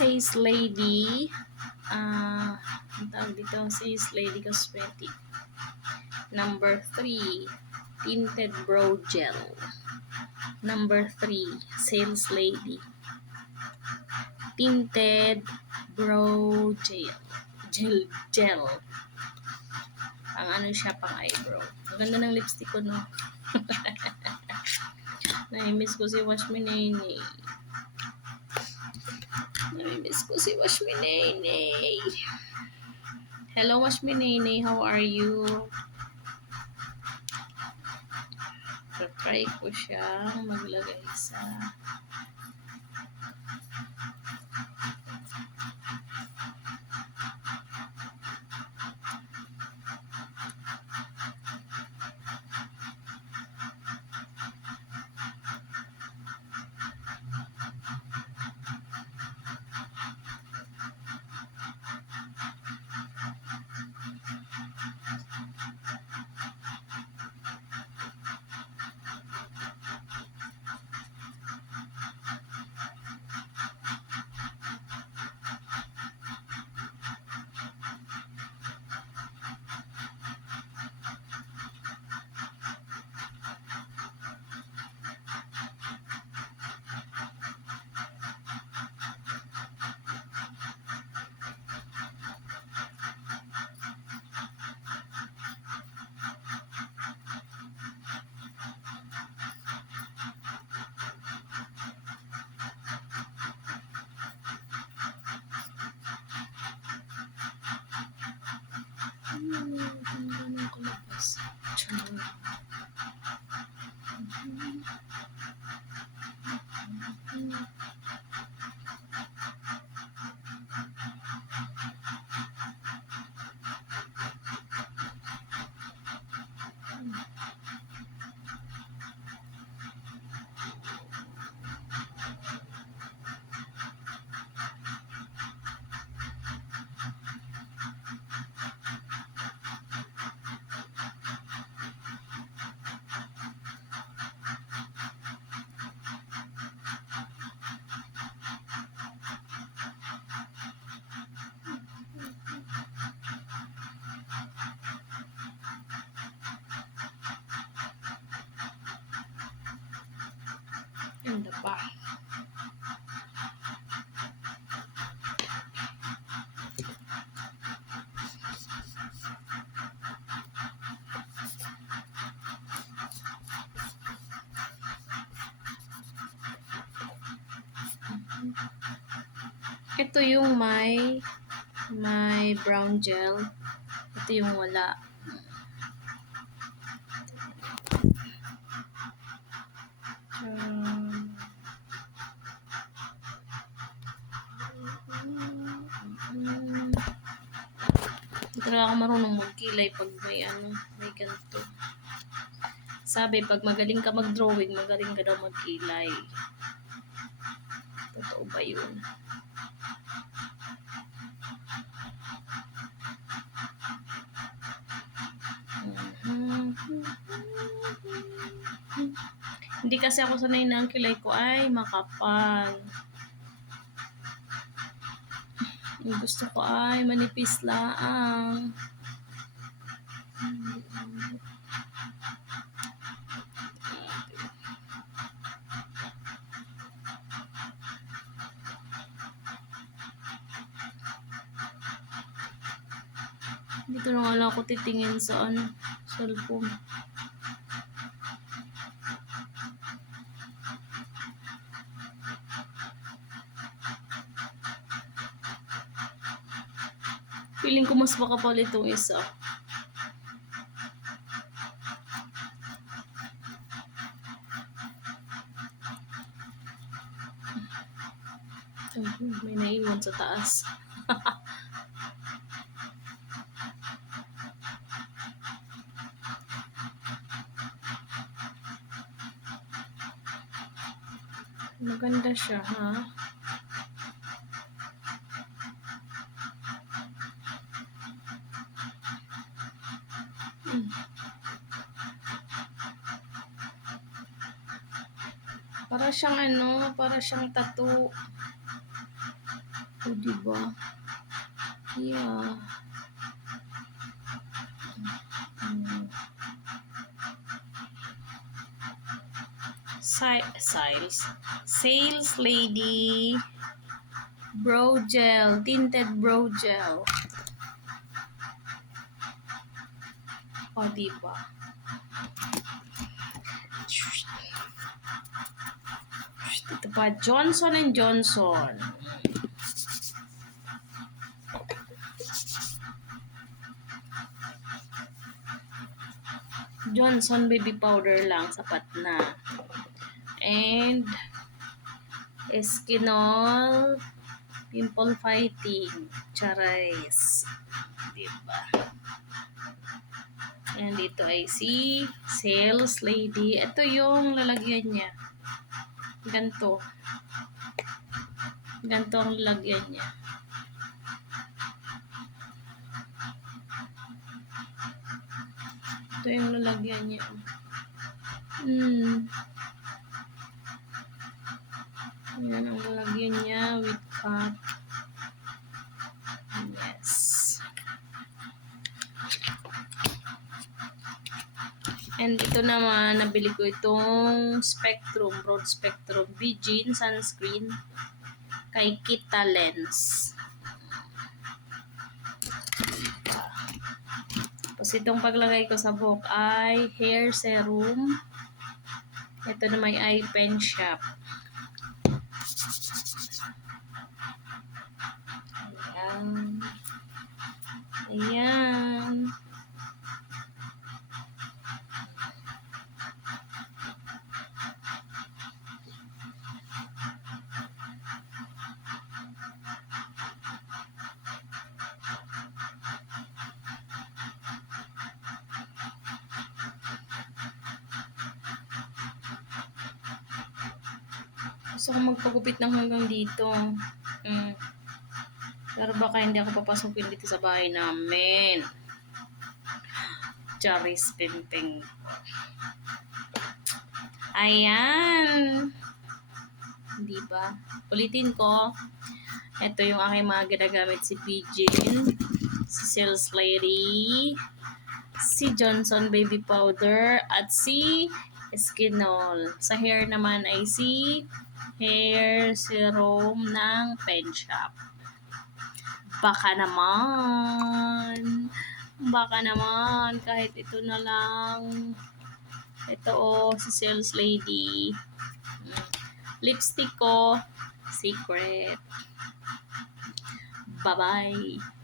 Says Lady. Ah, ang tawag dito, Says Lady Cosmetic. Number 3, Tinted Brow Gel. Number 3, Sales Lady. Tinted Brow Gel. Gel. Gel. Pang ano siya, pang eyebrow. Ang ganda ng lipstick ko, no? Naimiss ko si Wash Me Nene. Naimiss ko si Wash Me Nene. Hello, Wash Me Nene. How are you? try ko siya maglagay sa Çınar. Ganda pa. Ito yung may may brown gel. Ito yung wala. Hindi talaga ako marunong magkilay pag may ano, may ganito. Sabi, pag magaling ka mag-drawing, magaling ka daw magkilay. Totoo ba yun? Hindi kasi ako sanay na ang kilay ko ay makapal. Ang gusto ko ay manipis laang. Dito na lang ako titingin sa ano, cellphone. Feeling ko mas makapal itong isa. Ay, may naiwan sa taas. Maganda siya, ha? Para siyang ano, para siyang tattoo. O, diba? Yeah. Sales. Sales lady. Brow gel. Tinted brow gel. O, diba? Ito pa, Johnson and Johnson. Johnson baby powder lang, sapat na. And, Eskinol pimple fighting. Charais. Diba? And dito ay si sales lady. Ito yung lalagyan niya. Ganto. Ganto ang lalagyan niya. Ito yung lalagyan niya. Hmm. Ayan ang lalagyan niya with cup. And ito naman, nabili ko itong Spectrum, Broad Spectrum Bijin Sunscreen kay Kita Lens. Tapos itong paglagay ko sa buhok ay hair serum. Ito na may eye pen shop. Ayan. Ayan. Gusto ko magpagupit ng hanggang dito. Mm. Pero baka hindi ako papasukin dito sa bahay namin. Charis pimping. Ayan. Di ba? Ulitin ko. Ito yung aking mga ginagamit si Pigeon, si Sales Lady, si Johnson Baby Powder, at si Eskinol. Sa hair naman ay si hair serum ng Pen Shop. Baka naman. Baka naman. Kahit ito na lang. Ito oh, si Sales Lady. Mm. Lipstick ko. Secret. Bye-bye.